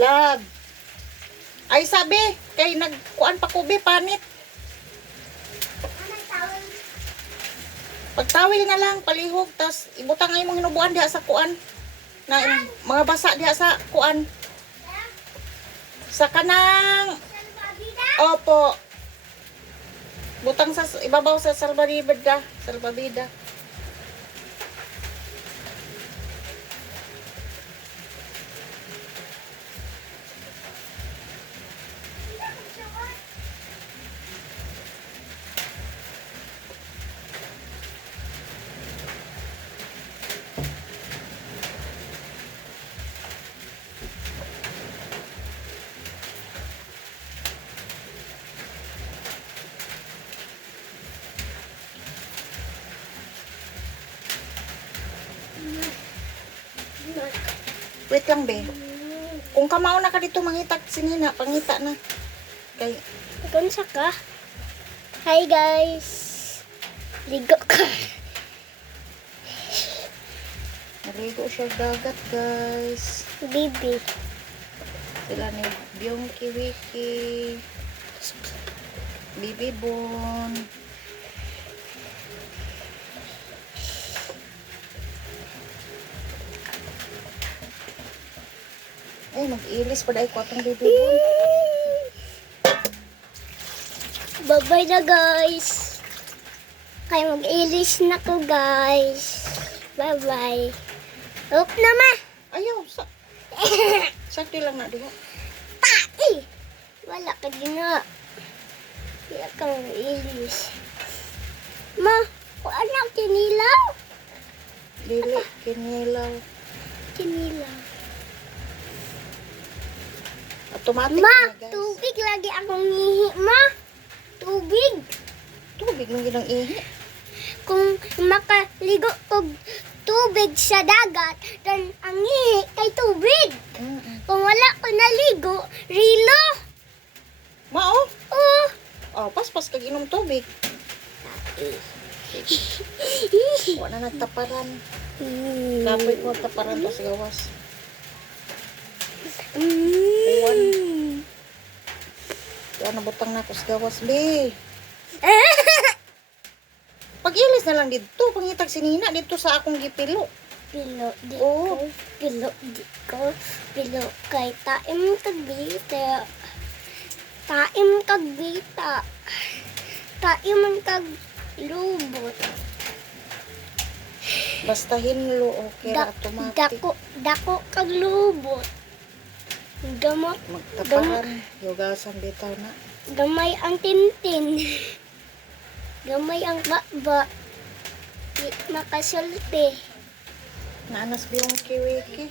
Love. Ay sabi, kay nagkuan pa ko be panit. Pagtawil na lang palihog tas ibutang ay mong hinubuan diha sa kuan. Na mga basa diha sa kuan. Sa kanang opo. Butang sa ibabaw sa salbabida, salbabida. Wait lang, be. Kung kamao na ka dito, mangita sinina, pangita na. Kay, Kunsa ka? Hi guys. Ligo ka. narigo siya dagat, guys. Bibi. Sila ni Byungki Wiki. Bibi Bon. Ay, mag-ilis pa dahil ko atong Bibi Bon. Bye-bye na guys. Kaya mag-ilis na ko guys. Bye-bye. Oop na ma. Ayaw, sakti lang na diha. Pai! Wala ka din na. Kaya ka mag-ilis. Ma, kung anak kinilaw. Dili, kinilaw. Kinilaw. Automatic Ma, na, guys. tubig lagi akong ihi, ma. Tubig. Tubig lang ginang ihi. Kung makaligo og tubig sa dagat, dan ang ihi kay tubig. Kung wala ko naligo, rilo. Mao? Oh. Oh, paspas kag inom tubig. Wala nagtaparan. Kapoy ko taparan to sa gawas. Kaya nabutang na ako sa gawas, be. Pag-ilis na lang dito, pangitag sinina dito sa akong gipilo. Pilo di Oh. ko, pilo di ko, pilo kay taim kagbita. Taim kagbita. Taim kag lubot. Basta hinlo, okay ra automatic. Dako kag lubot. Gamot, Magtaparan, yugasan bitaw na. gamay ang tintin. Gamay ang baba. Di makasulti. Naanas ba yung kiwiki?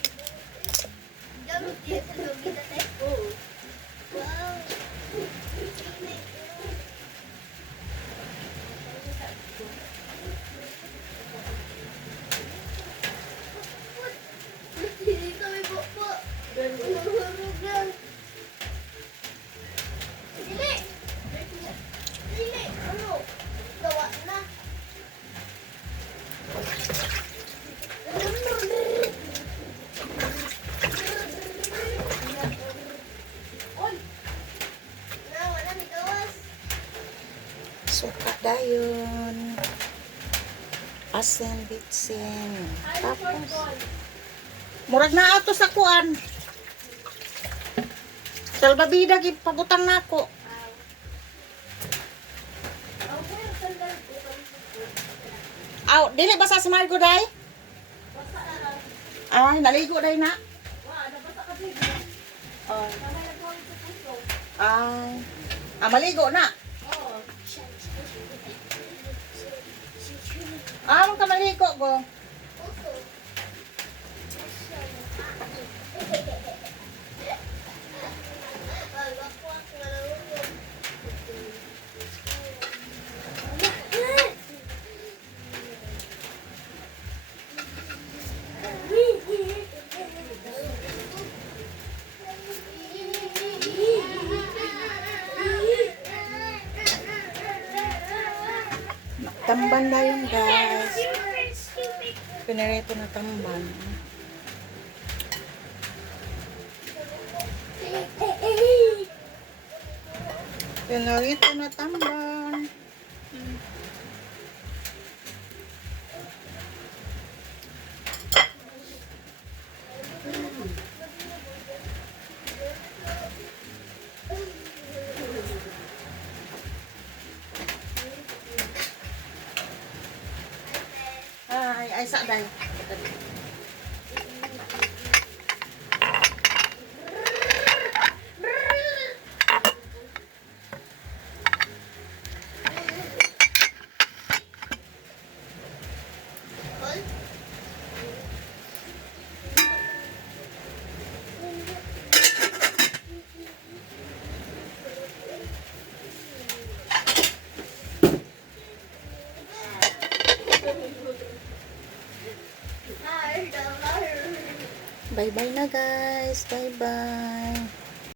Suka dayon. Asin, bitsin. Tapos, murag na ato sa kuan. Salbabida, pabutang na ako. Aw, dili ba sa Margo, day? Ay, naligo, day na. Ay, maligo na. Ka maligo, go. Tamban na yun, guys. Pinarito na tamban. Pinarito na tamban. Ay, sa day. Bye-bye na guys. Bye-bye.